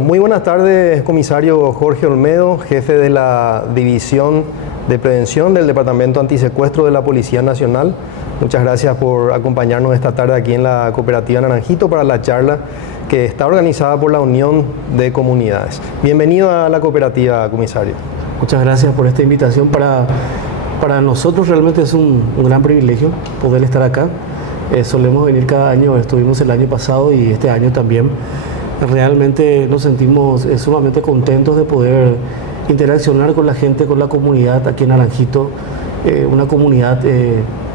Muy buenas tardes, comisario Jorge Olmedo, jefe de la División de Prevención del Departamento Antisecuestro de la Policía Nacional. Muchas gracias por acompañarnos esta tarde aquí en la Cooperativa Naranjito para la charla que está organizada por la Unión de Comunidades. Bienvenido a la cooperativa, comisario. Muchas gracias por esta invitación. Para nosotros realmente es un gran privilegio poder estar acá. Solemos venir cada año, estuvimos el año pasado y este año también. Realmente nos sentimos sumamente contentos de poder interaccionar con la gente, con la comunidad aquí en Naranjito, una comunidad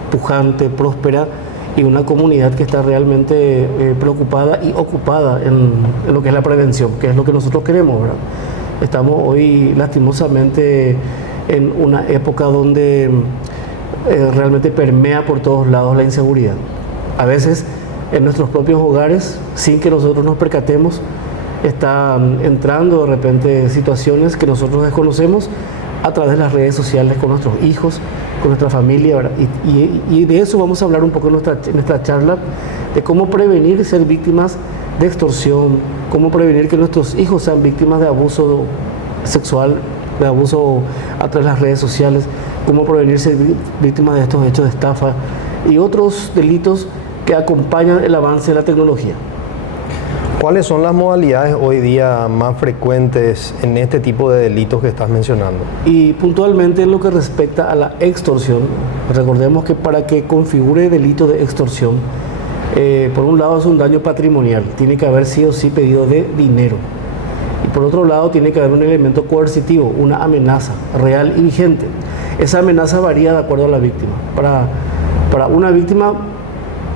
pujante, próspera y una comunidad que está realmente preocupada y ocupada en lo que es la prevención, que es lo que nosotros queremos, ¿verdad? Estamos hoy lastimosamente en una época donde realmente permea por todos lados la inseguridad. A veces en nuestros propios hogares, sin que nosotros nos percatemos, están entrando de repente situaciones que nosotros desconocemos a través de las redes sociales con nuestros hijos, con nuestra familia, ¿verdad? Y de eso vamos a hablar un poco en nuestra charla, de cómo prevenir ser víctimas de extorsión, cómo prevenir que nuestros hijos sean víctimas de abuso sexual, de abuso a través de las redes sociales, cómo prevenir ser víctimas de estos hechos de estafa y otros delitos que acompañan el avance de la tecnología. ¿Cuáles son las modalidades hoy día más frecuentes en este tipo de delitos que estás mencionando? Y puntualmente en lo que respecta a la extorsión, recordemos que para que configure delito de extorsión, por un lado es un daño patrimonial, tiene que haber sí o sí pedido de dinero. Y por otro lado tiene que haber un elemento coercitivo, una amenaza real y vigente. Esa amenaza varía de acuerdo a la víctima. Para una víctima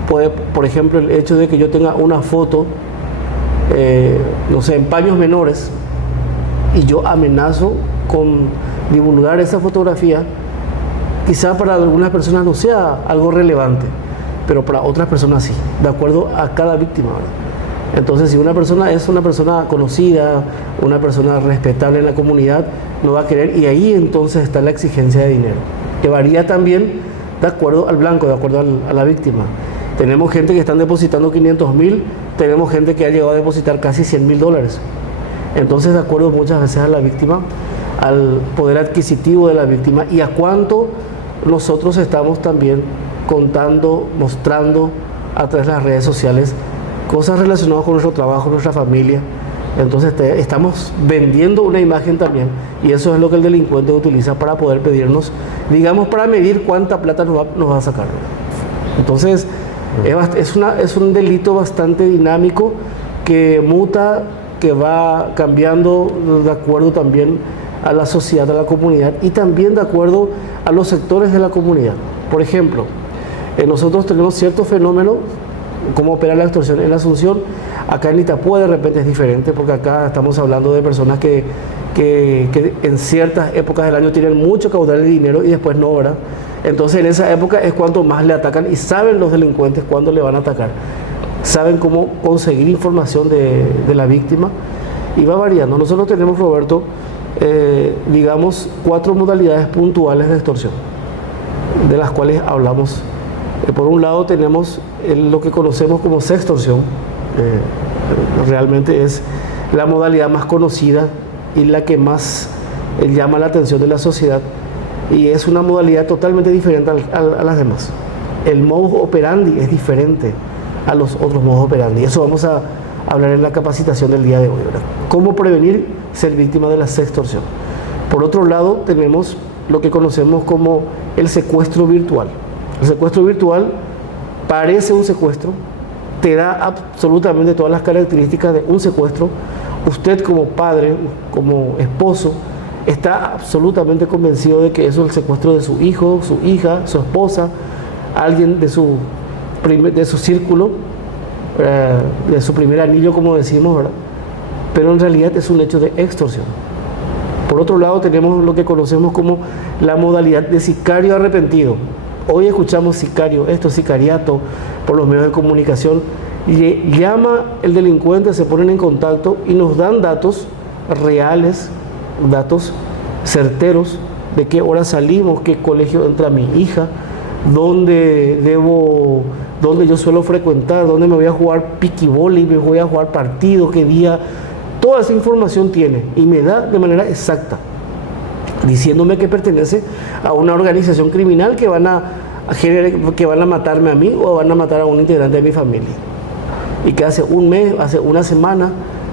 puede, por ejemplo, el hecho de que yo tenga una foto, no sé, en paños menores, y yo amenazo con divulgar esa fotografía, quizá para algunas personas no sea algo relevante, pero para otras personas sí, de acuerdo a cada víctima, ¿verdad? Entonces, si una persona es una persona conocida, una persona respetable en la comunidad, no va a querer, y ahí entonces está la exigencia de dinero, que varía también de acuerdo al blanco, de acuerdo a la víctima. Tenemos gente que están depositando 500.000, tenemos gente que ha llegado a depositar casi $100.000. Entonces, de acuerdo muchas veces a la víctima, al poder adquisitivo de la víctima y a cuánto nosotros estamos también contando, mostrando a través de las redes sociales cosas relacionadas con nuestro trabajo, nuestra familia. Entonces estamos vendiendo una imagen también, y eso es lo que el delincuente utiliza para poder pedirnos, digamos, para medir cuánta plata nos va a sacar. Entonces es un delito bastante dinámico que muta, que va cambiando de acuerdo también a la sociedad, a la comunidad, y también de acuerdo a los sectores de la comunidad. Por ejemplo, nosotros tenemos ciertos fenómenos, cómo opera la extorsión en Asunción. Acá en Itapúa de repente es diferente, porque acá estamos hablando de personas que en ciertas épocas del año tienen mucho caudal de dinero y después no, ¿verdad? Entonces en esa época es cuando más le atacan, y saben los delincuentes cuándo le van a atacar. Saben cómo conseguir información de la víctima, y va variando. Nosotros tenemos, Roberto, digamos, 4 modalidades puntuales de extorsión, de las cuales hablamos. Por un lado tenemos lo que conocemos como sextorsión. Realmente es la modalidad más conocida y la que más llama la atención de la sociedad, y es una modalidad totalmente diferente a las demás. El modus operandi es diferente a los otros modus operandi. Eso vamos a hablar en la capacitación del día de hoy, ¿verdad? Cómo prevenir ser víctima de la sextorsión. Por otro lado tenemos lo que conocemos como el secuestro virtual. El secuestro virtual parece un secuestro, te da absolutamente todas las características de un secuestro. Usted como padre, como esposo, está absolutamente convencido de que eso es el secuestro de su hijo, su hija, su esposa, alguien de su círculo, de su primer anillo, como decimos, ¿verdad? Pero en realidad es un hecho de extorsión. Por otro lado tenemos lo que conocemos como la modalidad de sicario arrepentido. Hoy escuchamos sicario, esto es sicariato por los medios de comunicación. Y llama el delincuente, se ponen en contacto y nos dan datos reales, datos certeros de qué hora salimos, qué colegio entra mi hija, dónde yo suelo frecuentar, dónde me voy a jugar piquiboli, me voy a jugar partido, qué día. toda esa información tiene y me da de manera exacta, diciéndome que pertenece a una organización criminal que van a matarme a mí o van a matar a un integrante de mi familia. Y que hace un mes, hace una semana,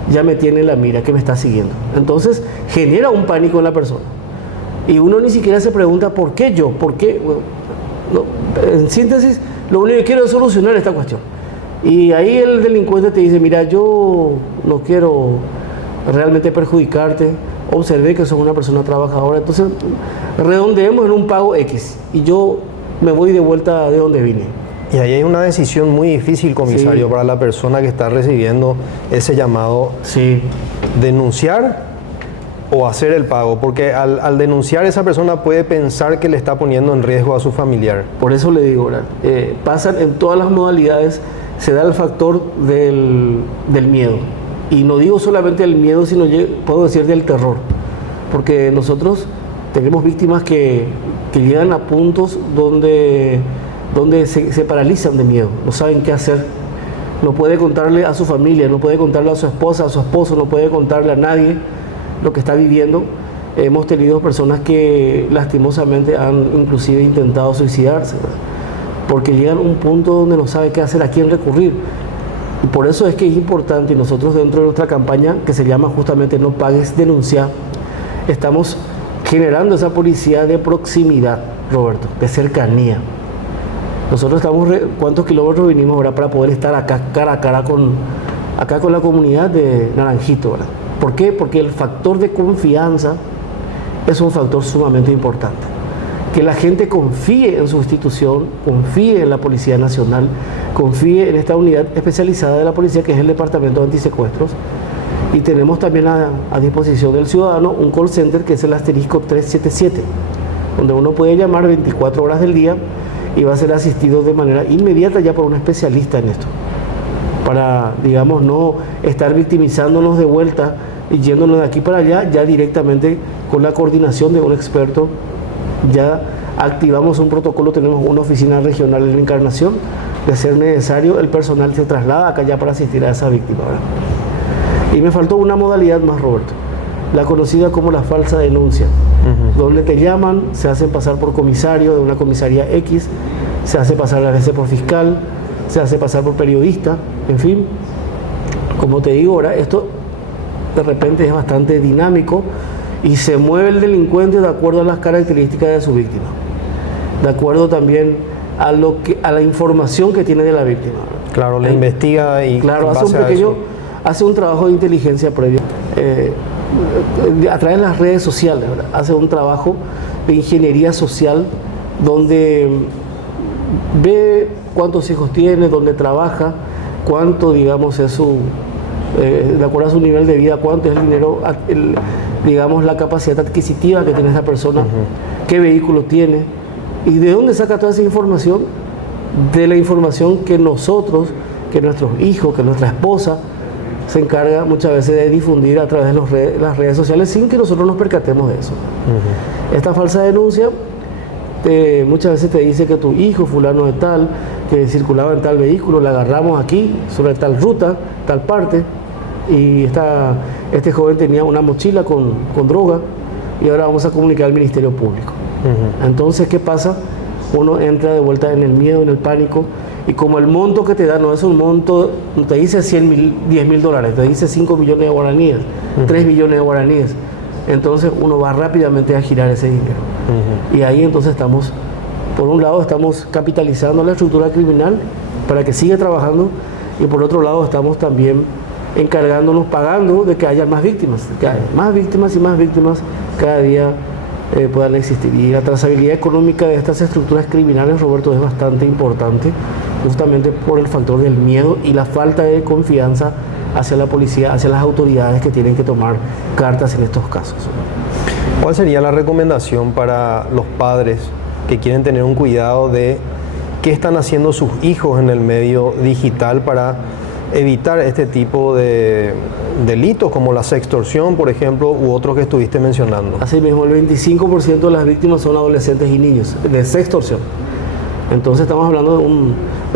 ya me tiene en la mira, que me está siguiendo. Entonces genera un pánico en la persona. Y uno ni siquiera se pregunta, ¿por qué yo? ¿Por qué? Bueno, no, en síntesis, lo único que quiero es solucionar esta cuestión. Y ahí el delincuente te dice, mira, yo no quiero realmente perjudicarte, observé que sos una persona trabajadora, entonces redondeemos en un pago X y yo me voy de vuelta de donde vine. Y ahí hay una decisión muy difícil, comisario, para la persona que está recibiendo ese llamado. Denunciar o hacer el pago, porque al denunciar esa persona puede pensar que le está poniendo en riesgo a su familiar. Por eso le digo, pasan en todas las modalidades, se da el factor del miedo. Y no digo solamente el miedo, sino puedo decir del terror. Porque nosotros tenemos víctimas que llegan a puntos donde se paralizan de miedo, no saben qué hacer. No puede contarle a su familia, no puede contarle a su esposa, a su esposo, no puede contarle a nadie lo que está viviendo. Hemos tenido personas que lastimosamente han inclusive intentado suicidarse, ¿verdad? Porque llegan a un punto donde no sabe qué hacer, a quién recurrir. Y por eso es que es importante, y nosotros dentro de nuestra campaña, que se llama justamente No Pagues, Denuncia, estamos generando esa policía de proximidad, Roberto, de cercanía. Nosotros estamos, ¿cuántos kilómetros vinimos ahora para poder estar acá cara a cara con la comunidad de Naranjito, ¿verdad? ¿Por qué? Porque el factor de confianza es un factor sumamente importante. Que la gente confíe en su institución, confíe en la Policía Nacional, confíe en esta unidad especializada de la policía que es el Departamento de Antisecuestros. Y tenemos también a disposición del ciudadano un call center que es el asterisco 377, donde uno puede llamar 24 horas del día y va a ser asistido de manera inmediata ya por un especialista en esto, para, digamos, no estar victimizándonos de vuelta y yéndonos de aquí para allá. Ya directamente con la coordinación de un experto ya activamos un protocolo, tenemos una oficina regional en la Encarnación, de ser necesario el personal se traslada acá ya para asistir a esa víctima, ¿verdad? Y me faltó una modalidad más, Roberto, la conocida como la falsa denuncia, donde te llaman, se hacen pasar por comisario de una comisaría X, se hace pasar a veces por fiscal, se hace pasar por periodista, en fin. Como te digo ahora, esto de repente es bastante dinámico y se mueve el delincuente de acuerdo a las características de su víctima, de acuerdo también a la información que tiene de la víctima. Claro, la investiga y claro, hace un trabajo de inteligencia previo a través de las redes sociales, ¿verdad? Hace un trabajo de ingeniería social donde ve cuántos hijos tiene, dónde trabaja, cuánto, digamos, es su, de acuerdo a su nivel de vida, cuánto es el dinero, digamos, la capacidad adquisitiva que tiene esa persona, qué vehículo tiene, y de dónde saca toda esa información. De la información que nosotros, que nuestros hijos, que nuestra esposa se encarga muchas veces de difundir a través de las redes sociales sin que nosotros nos percatemos de eso. Esta falsa denuncia muchas veces te dice que tu hijo fulano de tal, que circulaba en tal vehículo, le agarramos aquí, sobre tal ruta, tal parte, y este joven tenía una mochila con droga, y ahora vamos a comunicar al Ministerio Público. Entonces, ¿qué pasa? Uno entra de vuelta en el miedo, en el pánico, y como el monto que te da no es un monto, no te dice 10.000 dólares, te dice 5 millones de guaraníes, 3 millones de guaraníes, entonces uno va rápidamente a girar ese dinero. Y ahí entonces estamos, por un lado estamos capitalizando la estructura criminal para que siga trabajando, y por otro lado estamos también encargándonos, pagando de que haya más víctimas, que haya más víctimas y más víctimas cada día puedan existir. Y la trazabilidad económica de estas estructuras criminales, Roberto, es bastante importante, justamente por el factor del miedo y la falta de confianza hacia la policía, hacia las autoridades que tienen que tomar cartas en estos casos. ¿Cuál sería la recomendación para los padres que quieren tener un cuidado de qué están haciendo sus hijos en el medio digital para evitar este tipo de delitos como la sextorsión, por ejemplo, u otros que estuviste mencionando? Así mismo, el 25% de las víctimas son adolescentes y niños de sextorsión. Entonces estamos hablando de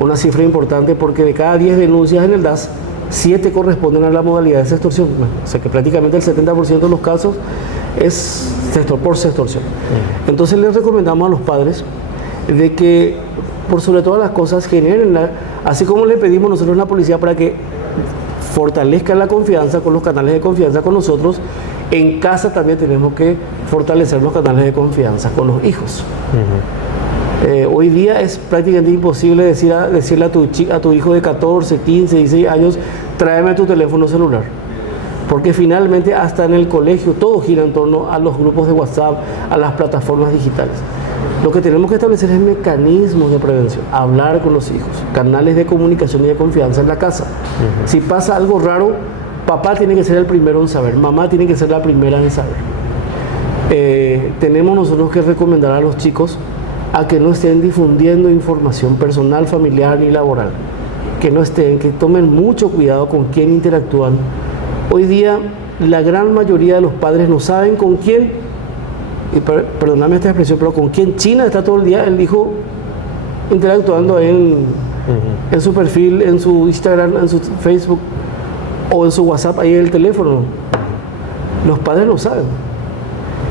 una cifra importante, porque de cada 10 denuncias en el DAS, 7 corresponden a la modalidad de sextorsión. O sea que prácticamente el 70% de los casos es por sextorsión. Entonces les recomendamos a los padres de que, por sobre todas las cosas, generen, así como le pedimos nosotros a la policía para que fortalezcan la confianza con los canales de confianza con nosotros, en casa también tenemos que fortalecer los canales de confianza con los hijos. Hoy día es prácticamente imposible decirle a tu hijo de 14, 15, 16 años, tráeme tu teléfono celular. Porque finalmente hasta en el colegio todo gira en torno a los grupos de WhatsApp, a las plataformas digitales. Lo que tenemos que establecer es mecanismos de prevención, hablar con los hijos, canales de comunicación y de confianza en la casa. Si pasa algo raro, papá tiene que ser el primero en saber, mamá tiene que ser la primera en saber. Tenemos nosotros que recomendar a los chicos a que no estén difundiendo información personal, familiar ni laboral. Que tomen mucho cuidado con quién interactúan. Hoy día la gran mayoría de los padres no saben con quién, y perdóname esta expresión, pero con quién China está todo el día el hijo interactuando en su perfil, en su Instagram, en su Facebook o en su WhatsApp, ahí en el teléfono. Los padres no saben.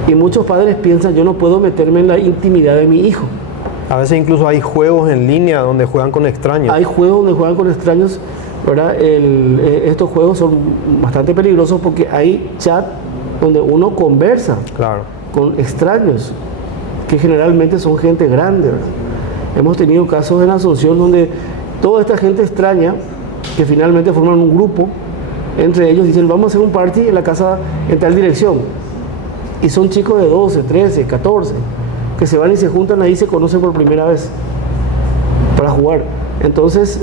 Y muchos padres piensan, yo no puedo meterme en la intimidad de mi hijo. A veces incluso hay juegos en línea donde juegan con extraños. Hay juegos donde juegan con extraños, ¿verdad? Estos juegos son bastante peligrosos porque hay chat donde uno conversa con extraños, que generalmente son gente grande, ¿verdad? Hemos tenido casos en Asunción donde toda esta gente extraña, que finalmente forman un grupo, entre ellos dicen, vamos a hacer un party en la casa en tal dirección. Y son chicos de 12, 13, 14, que se van y se juntan ahí y se conocen por primera vez para jugar. Entonces,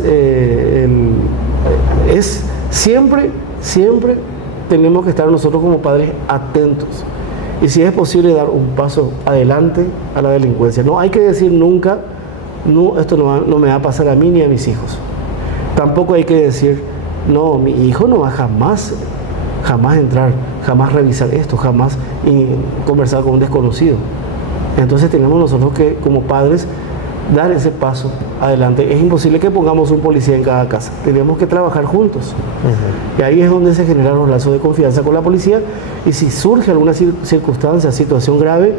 siempre tenemos que estar nosotros como padres atentos. Y si es posible dar un paso adelante a la delincuencia. No hay que decir nunca, no, esto no me va a pasar a mí ni a mis hijos. Tampoco hay que decir, no, mi hijo no va jamás entrar, jamás revisar esto, jamás conversar con un desconocido. Entonces tenemos nosotros que, como padres, dar ese paso adelante. Es imposible que pongamos un policía en cada casa. Tenemos que trabajar juntos. Y ahí es donde se generan los lazos de confianza con la policía. Y si surge alguna circunstancia, situación grave,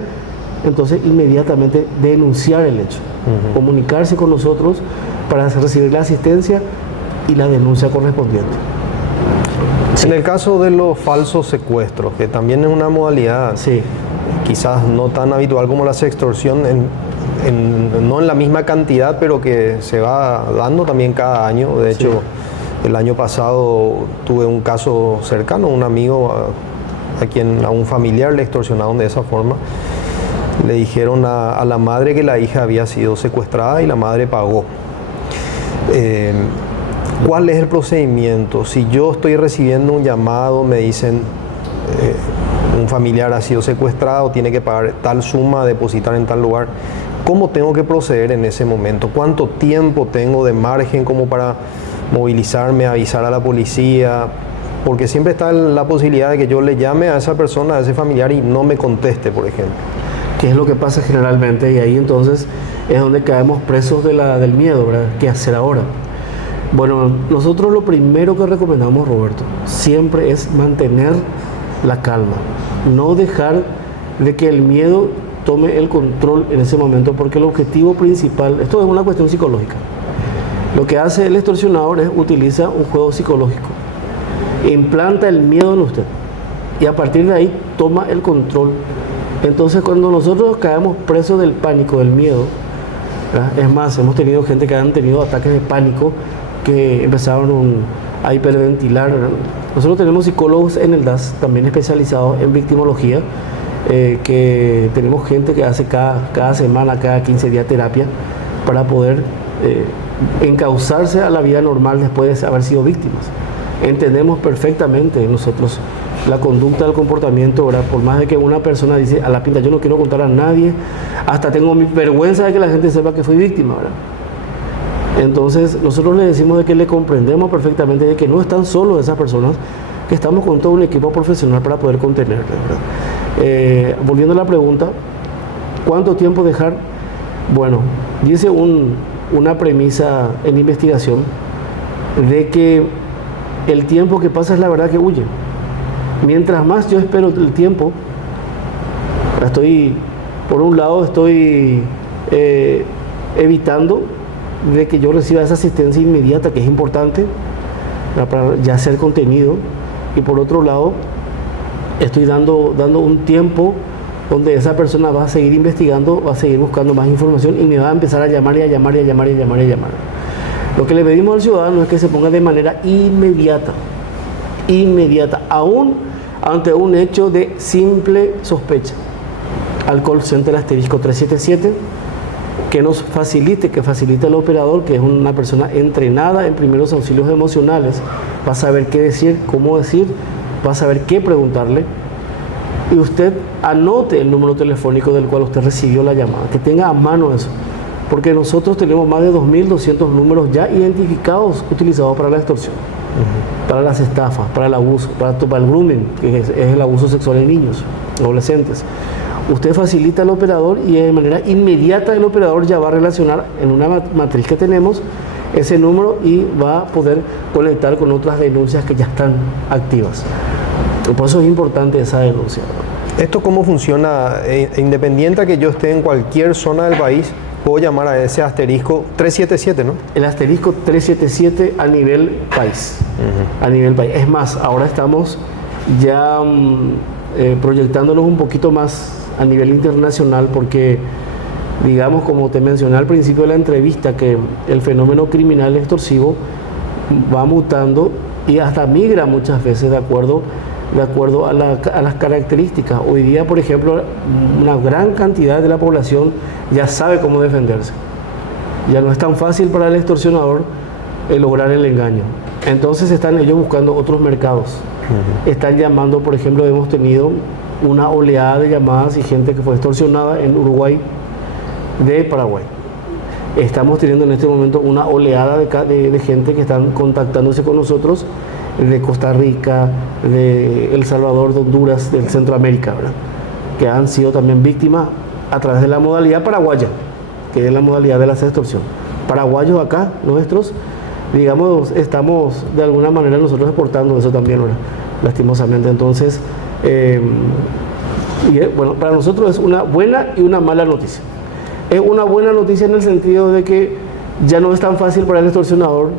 entonces inmediatamente denunciar el hecho. Comunicarse con nosotros para recibir la asistencia y la denuncia correspondiente. En el caso de los falsos secuestros, que también es una modalidad quizás no tan habitual como la sextorsión, no en la misma cantidad, pero que se va dando también cada año. De hecho, el año pasado tuve un caso cercano, un amigo a un familiar le extorsionaron de esa forma. Le dijeron a la madre que la hija había sido secuestrada y la madre pagó. ¿Cuál es el procedimiento? Si yo estoy recibiendo un llamado, me dicen un familiar ha sido secuestrado, tiene que pagar tal suma, depositar en tal lugar, ¿cómo tengo que proceder en ese momento? ¿Cuánto tiempo tengo de margen como para movilizarme, avisar a la policía? Porque siempre está la posibilidad de que yo le llame a esa persona, a ese familiar y no me conteste, por ejemplo. ¿Qué es lo que pasa generalmente? Y ahí entonces es donde caemos presos del miedo, ¿verdad? ¿Qué hacer ahora? Bueno, nosotros lo primero que recomendamos, Roberto, siempre es mantener la calma, no dejar de que el miedo tome el control en ese momento, porque el objetivo principal, esto es una cuestión psicológica, lo que hace el extorsionador es utiliza un juego psicológico, implanta el miedo en usted y a partir de ahí toma el control. Entonces cuando nosotros caemos presos del pánico, del miedo, ¿verdad? Es más, hemos tenido gente que han tenido ataques de pánico, que empezaron a hiperventilar, ¿verdad? Nosotros tenemos psicólogos en el DAS, también especializados en victimología, que tenemos gente que hace cada semana, cada 15 días terapia para poder encauzarse a la vida normal después de haber sido víctimas. Entendemos perfectamente nosotros la conducta, el comportamiento, ¿verdad? Por más de que una persona dice a la pinta, yo no quiero contar a nadie, hasta tengo mi vergüenza de que la gente sepa que fui víctima, ¿verdad? Entonces nosotros le decimos de que le comprendemos perfectamente de que no están solos esas personas, que estamos con todo un equipo profesional para poder contenerle, ¿verdad? Volviendo a la pregunta, ¿cuánto tiempo dejar? Bueno, dice una premisa en investigación de que El tiempo que pasa es la verdad que huye. Mientras más yo espero el tiempo, por un lado estoy evitando de que yo reciba esa asistencia inmediata, que es importante para ya hacer contenido, y por otro lado estoy dando un tiempo donde esa persona va a seguir investigando, va a seguir buscando más información y me va a empezar a llamar y a llamar y a llamar y a llamar y a llamar. Lo que le pedimos al ciudadano es que se ponga de manera inmediata, aún ante un hecho de simple sospecha, al call center asterisco 377, que facilite al operador, que es una persona entrenada en primeros auxilios emocionales, va a saber qué decir, cómo decir, va a saber qué preguntarle, y usted anote el número telefónico del cual usted recibió la llamada, que tenga a mano eso, porque nosotros tenemos más de 2.200 números ya identificados utilizados para la extorsión, para las estafas, para el abuso, para el grooming, que es el abuso sexual en niños, adolescentes. Usted facilita al operador y de manera inmediata el operador ya va a relacionar en una matriz que tenemos ese número y va a poder conectar con otras denuncias que ya están activas. Por eso es importante esa denuncia. ¿Esto cómo funciona? Independiente a que yo esté en cualquier zona del país, puedo llamar a ese asterisco 377, ¿no? El asterisco 377 a nivel país. A nivel país. Es más, ahora estamos ya proyectándonos un poquito más a nivel internacional, porque digamos, como te mencioné al principio de la entrevista, que el fenómeno criminal extorsivo va mutando y hasta migra muchas veces de acuerdo a las características. Hoy día, por ejemplo, una gran cantidad de la población ya sabe cómo defenderse. Ya no es tan fácil para el extorsionador lograr el engaño. Entonces están ellos buscando otros mercados. Están llamando, por ejemplo, hemos tenido una oleada de llamadas y gente que fue extorsionada en Uruguay de Paraguay. Estamos teniendo en este momento una oleada de gente que están contactándose con nosotros de Costa Rica, de El Salvador, de Honduras, del Centroamérica, ¿verdad? Que han sido también víctimas a través de la modalidad paraguaya, que es la modalidad de la extorsión. Paraguayos acá, nuestros, digamos, estamos de alguna manera nosotros exportando eso también, ¿verdad? Lastimosamente. Entonces, bueno, para nosotros es una buena y una mala noticia. Es una buena noticia en el sentido de que ya no es tan fácil para el extorsionador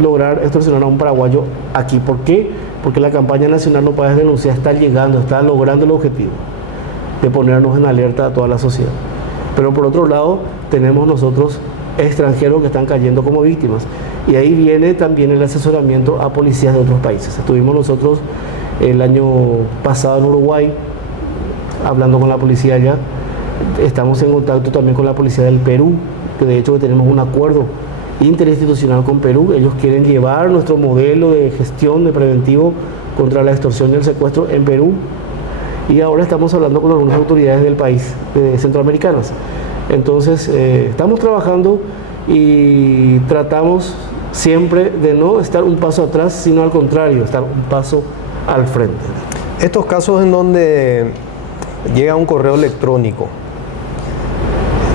lograr extorsionar a un paraguayo aquí. ¿Por qué? Porque la campaña nacional No Pagues Denuncia está llegando, está logrando el objetivo de ponernos en alerta a toda la sociedad. Pero por otro lado, tenemos nosotros extranjeros que están cayendo como víctimas. Y ahí viene también el asesoramiento a policías de otros países. Estuvimos nosotros el año pasado en Uruguay, hablando con la policía allá. Estamos en contacto también con la policía del Perú, que de hecho tenemos un acuerdo interinstitucional con Perú. Ellos quieren llevar nuestro modelo de gestión de preventivo contra la extorsión y el secuestro en Perú. Y ahora estamos hablando con algunas autoridades del país, centroamericanas. Entonces, estamos trabajando y tratamos siempre de no estar un paso atrás, sino al contrario, estar un paso al frente. Estos casos en donde llega un correo electrónico,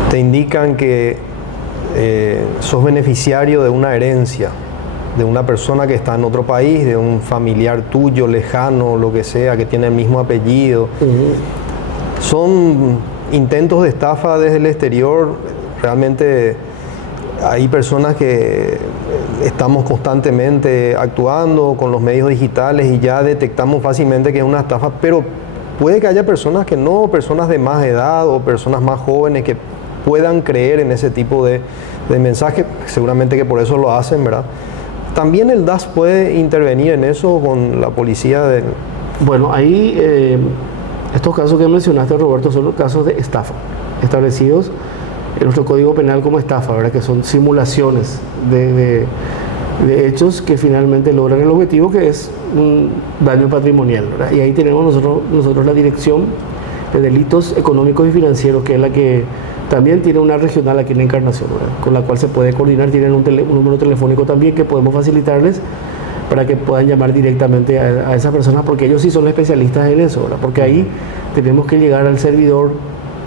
te indican que sos beneficiario de una herencia, de una persona que está en otro país, de un familiar tuyo, lejano, lo que sea, que tiene el mismo apellido. Son intentos de estafa desde el exterior. Realmente hay personas que estamos constantemente actuando con los medios digitales y ya detectamos fácilmente que es una estafa, pero puede que haya personas que no, personas de más edad o personas más jóvenes que puedan creer en ese tipo de mensaje, seguramente que por eso lo hacen, ¿verdad? También el DAS puede intervenir en eso con la policía de... Bueno, ahí estos casos que mencionaste, Roberto, son los casos de estafa, establecidos en nuestro Código Penal como estafa, ¿verdad? Que son simulaciones de hechos que finalmente logran el objetivo, que es un daño patrimonial, ¿verdad? Y ahí tenemos nosotros la Dirección de Delitos Económicos y Financieros, que es la que también tiene una regional aquí en la Encarnación, ¿verdad? Con la cual se puede coordinar. Tienen un número telefónico también que podemos facilitarles para que puedan llamar directamente a esas personas, porque ellos sí son especialistas en eso, ¿verdad? Porque ahí tenemos que llegar al servidor,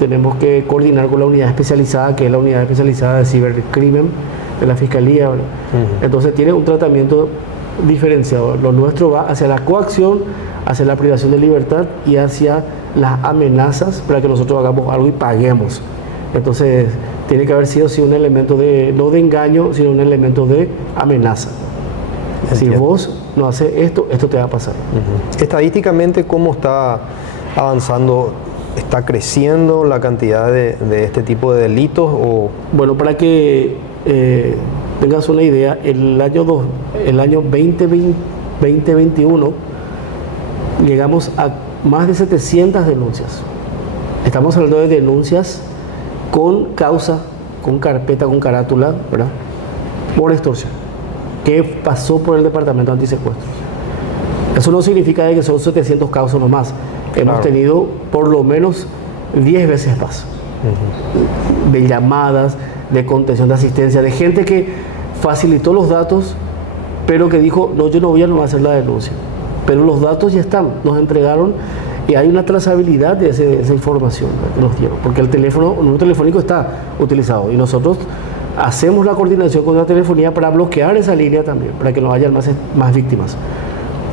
tenemos que coordinar con la unidad especializada, que es la unidad especializada de cibercrimen de la Fiscalía, ¿verdad? Entonces tiene un tratamiento diferenciado. Lo nuestro va hacia la coacción, hacia la privación de libertad y hacia las amenazas para que nosotros hagamos algo y paguemos. Entonces, tiene que haber sido sí, un elemento no de engaño, sino un elemento de amenaza. Si vos no haces esto, esto te va a pasar. Estadísticamente, ¿cómo está avanzando? ¿Está creciendo la cantidad de este tipo de delitos? Bueno, para que tengas una idea, el año 2021 llegamos a más de 700 denuncias. Estamos hablando de denuncias con causa, con carpeta, con carátula, ¿verdad? Por extorsión, que pasó por el Departamento de Antisecuestros. Eso no significa que son 700 causas nomás. Hemos tenido por lo menos 10 veces más de llamadas, de contención, de asistencia, de gente que facilitó los datos, pero que dijo, no, yo no voy a hacer la denuncia. Pero los datos ya están, nos entregaron y hay una trazabilidad de esa información que nos dieron, porque el número telefónico está utilizado y nosotros hacemos la coordinación con la telefonía para bloquear esa línea también, para que no haya más víctimas.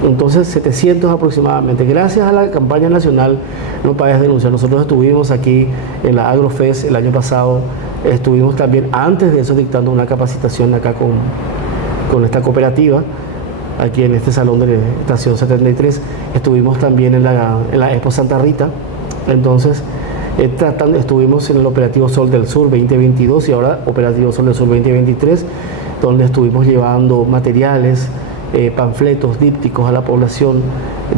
Entonces, 700 aproximadamente. Gracias a la campaña nacional No Pagues Denunciar. Nosotros estuvimos aquí en la AgroFest el año pasado. Estuvimos también antes de eso dictando una capacitación acá con esta cooperativa, aquí en este salón de Estación 73. Estuvimos también en la Expo Santa Rita. Entonces, estuvimos en el Operativo Sol del Sur 2022 y ahora Operativo Sol del Sur 2023, donde estuvimos llevando materiales, panfletos, dípticos a la población,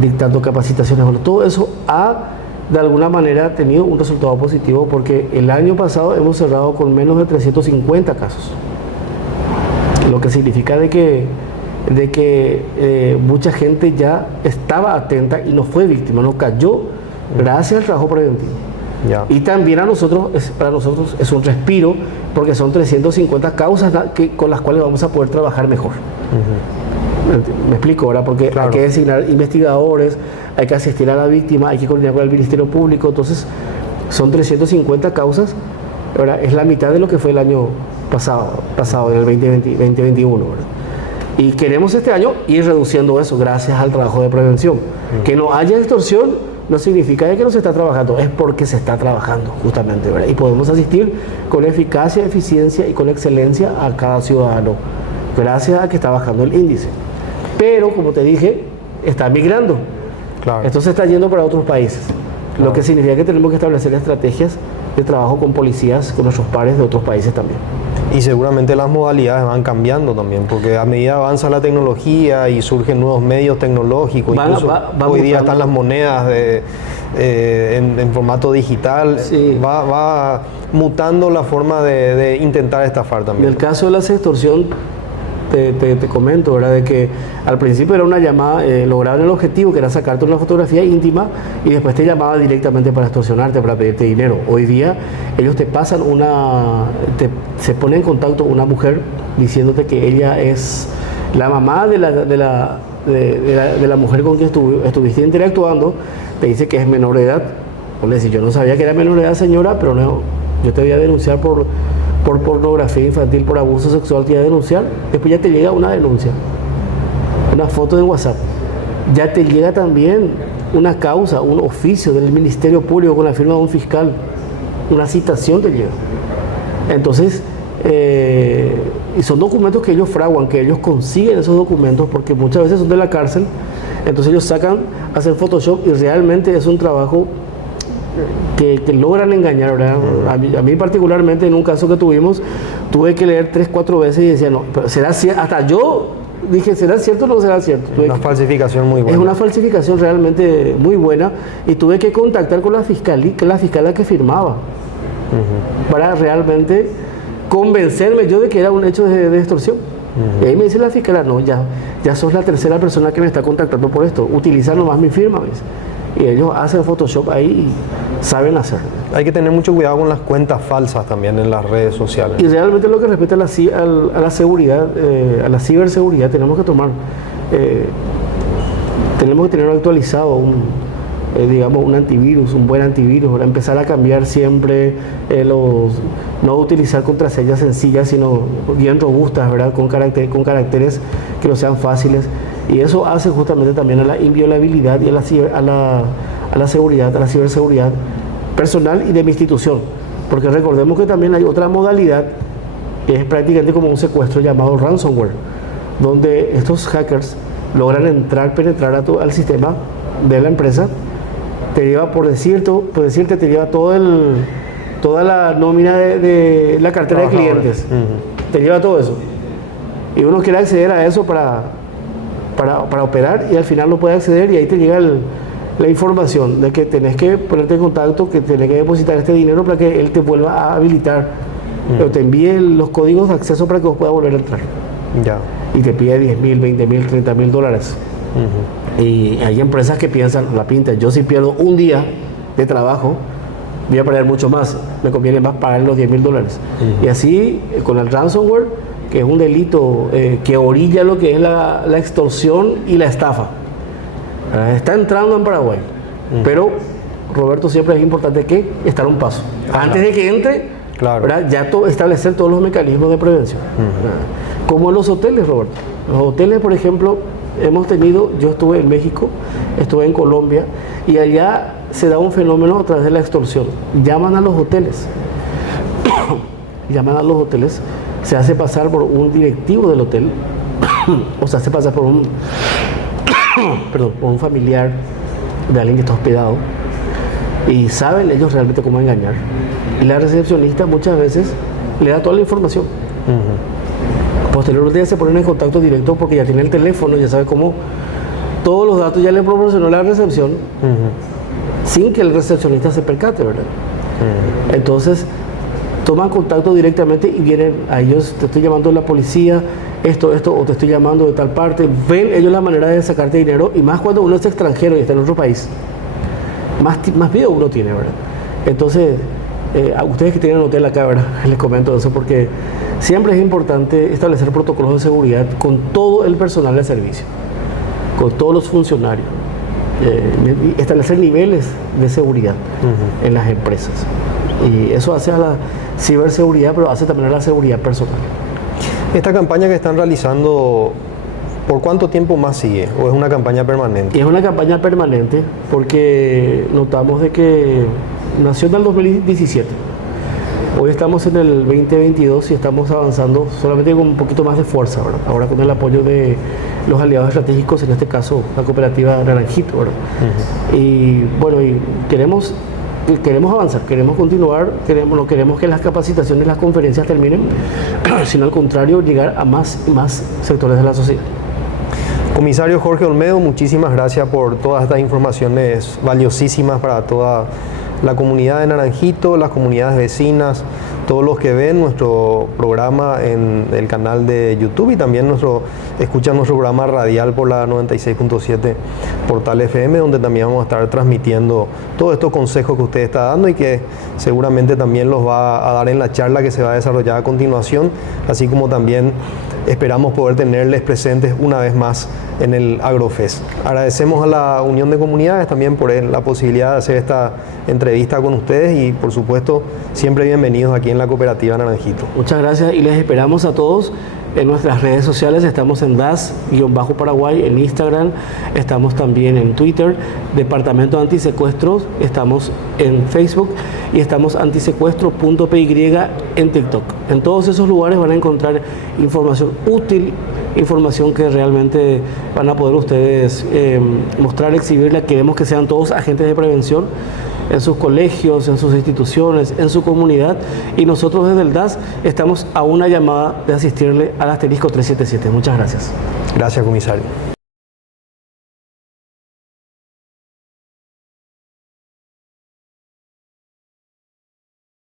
dictando capacitaciones. Bueno, todo eso ha de alguna manera tenido un resultado positivo, porque el año pasado hemos cerrado con menos de 350 casos, lo que significa de que mucha gente ya estaba atenta y no fue víctima, no cayó gracias al trabajo preventivo. Y también para nosotros es un respiro, porque son 350 causas con las cuales vamos a poder trabajar mejor. Me explico ahora, porque hay que designar investigadores, hay que asistir a la víctima, hay que coordinar con el Ministerio Público. Entonces son 350 causas. Ahora es la mitad de lo que fue el año pasado en el 2021, ¿verdad? Y queremos este año ir reduciendo eso gracias al trabajo de prevención. Que no haya extorsión no significa que no se está trabajando, es porque se está trabajando justamente, ¿verdad? Y podemos asistir con eficacia, eficiencia y con excelencia a cada ciudadano, gracias a que está bajando el índice. Pero, como te dije, está migrando. Esto se está yendo para otros países, lo que significa que tenemos que establecer estrategias de trabajo con policías, con nuestros pares de otros países también. Y seguramente las modalidades van cambiando también, porque a medida avanza la tecnología y surgen nuevos medios tecnológicos, hoy día están las monedas en formato digital, va mutando la forma de intentar estafar también. En el caso de la extorsión, te comento, ¿verdad? De que al principio era una llamada, lograban el objetivo, que era sacarte una fotografía íntima y después te llamaba directamente para extorsionarte, para pedirte dinero. Hoy día ellos te pasan se pone en contacto una mujer diciéndote que ella es la mamá de la mujer con quien estuviste interactuando, te dice que es menor de edad. O le dice, yo no sabía que era menor de edad, señora, pero no, yo te voy a denunciar por pornografía infantil, por abuso sexual, te iba a denunciar. Después ya te llega una denuncia, una foto en WhatsApp. Ya te llega también una causa, un oficio del Ministerio Público con la firma de un fiscal, una citación te llega. Entonces, y son documentos que ellos fraguan, que ellos consiguen esos documentos, porque muchas veces son de la cárcel. Entonces ellos hacen Photoshop y realmente es un trabajo que logran engañar, ¿verdad? A mí particularmente, en un caso que tuvimos, tuve que leer 3-4 veces y decía, no, pero será cierto. Hasta yo dije, ¿será cierto o no será cierto? Una falsificación muy buena. Es una falsificación realmente muy buena, y tuve que contactar con la fiscal que firmaba, para realmente convencerme yo de que era un hecho de extorsión. Y ahí me dice la fiscal, no, ya sos la tercera persona que me está contactando por esto, utiliza nomás mi firma, me dice. Y ellos hacen Photoshop ahí y saben hacerlo. Hay que tener mucho cuidado con las cuentas falsas también en las redes sociales. Y realmente lo que respecta a la seguridad, a la ciberseguridad, tenemos que tener actualizado digamos, un antivirus, un buen antivirus, ¿verdad? Empezar a cambiar siempre no utilizar contraseñas sencillas, sino bien robustas, ¿verdad? Con caracteres que no sean fáciles. Y eso hace justamente también a la inviolabilidad y a la seguridad, a la ciberseguridad personal y de mi institución. Porque recordemos que también hay otra modalidad que es prácticamente como un secuestro llamado ransomware, donde estos hackers logran penetrar al sistema de la empresa, te lleva, por decirte, te lleva toda la nómina de la cartera de clientes, te lleva todo eso. Y uno quiere acceder a eso para operar, y al final no puede acceder, y ahí te llega la información de que tenés que ponerte en contacto, que tenés que depositar este dinero para que él te vuelva a habilitar, o te envíe los códigos de acceso para que vos puedas volver a entrar. Ya. Y te pide 10.000, 20.000, 30.000 dólares. Y hay empresas que piensan, la pinta, yo si pierdo un día de trabajo, voy a perder mucho más, me conviene más pagar los 10.000 dólares. Y así, con el ransomware, que es un delito que orilla lo que es la extorsión y la estafa. Está entrando en Paraguay, pero, Roberto, siempre es importante que estar un paso. Antes de que entre, claro, ya establecer todos los mecanismos de prevención. Como en los hoteles, Roberto. Los hoteles, por ejemplo, yo estuve en México, estuve en Colombia, y allá se da un fenómeno a través de la extorsión. Llaman a los hoteles, se hace pasar por un directivo del hotel, o se hace pasar por un familiar de alguien que está hospedado, y saben ellos realmente cómo engañar. Y la recepcionista muchas veces le da toda la información. Posteriormente ya se ponen en contacto directo porque ya tiene el teléfono, ya sabe cómo, todos los datos ya le proporcionó la recepción, sin que el recepcionista se percate, ¿verdad? Entonces toman contacto directamente y vienen a ellos, te estoy llamando de la policía, esto, o te estoy llamando de tal parte. Ven ellos la manera de sacarte dinero, y más cuando uno es extranjero y está en otro país, más miedo uno tiene, ¿verdad? Entonces, a ustedes que tienen hotel acá, ¿verdad? Les comento eso porque siempre es importante establecer protocolos de seguridad con todo el personal de servicio, con todos los funcionarios, establecer niveles de seguridad en las empresas. Y eso hace a la ciberseguridad, pero hace también a la seguridad personal. Esta campaña que están realizando, ¿por cuánto tiempo más sigue? ¿O es una campaña permanente? Es una campaña permanente porque notamos de que nació en el 2017. Hoy estamos en el 2022 y estamos avanzando solamente con un poquito más de fuerza, ¿verdad? Ahora con el apoyo de los aliados estratégicos, en este caso la cooperativa Naranjito, ¿verdad? Y bueno, y queremos avanzar, queremos continuar, no queremos que las capacitaciones, las conferencias terminen, sino al contrario, llegar a más y más sectores de la sociedad. Comisario Jorge Olmedo, muchísimas gracias por todas estas informaciones valiosísimas para toda la comunidad de Naranjito, las comunidades vecinas, todos los que ven nuestro programa en el canal de YouTube, y también escuchan nuestro programa radial por la 96.7 Portal FM, donde también vamos a estar transmitiendo todos estos consejos que usted está dando y que seguramente también los va a dar en la charla que se va a desarrollar a continuación, así como también esperamos poder tenerles presentes una vez más en el Agrofest. Agradecemos a la Unión de Comunidades también por la posibilidad de hacer esta entrevista con ustedes, y por supuesto siempre bienvenidos aquí en la cooperativa Naranjito. Muchas gracias, y les esperamos a todos en nuestras redes sociales. Estamos en DAS-Paraguay en Instagram, estamos también en Twitter, Departamento Antisecuestros, estamos en Facebook y estamos antisecuestro.py en TikTok. En todos esos lugares van a encontrar información útil, información que realmente van a poder ustedes mostrar, exhibirla. Queremos que sean todos agentes de prevención en sus colegios, en sus instituciones, en su comunidad, y nosotros desde el DAS estamos a una llamada de asistirle al asterisco 377. Muchas gracias. Gracias, comisario.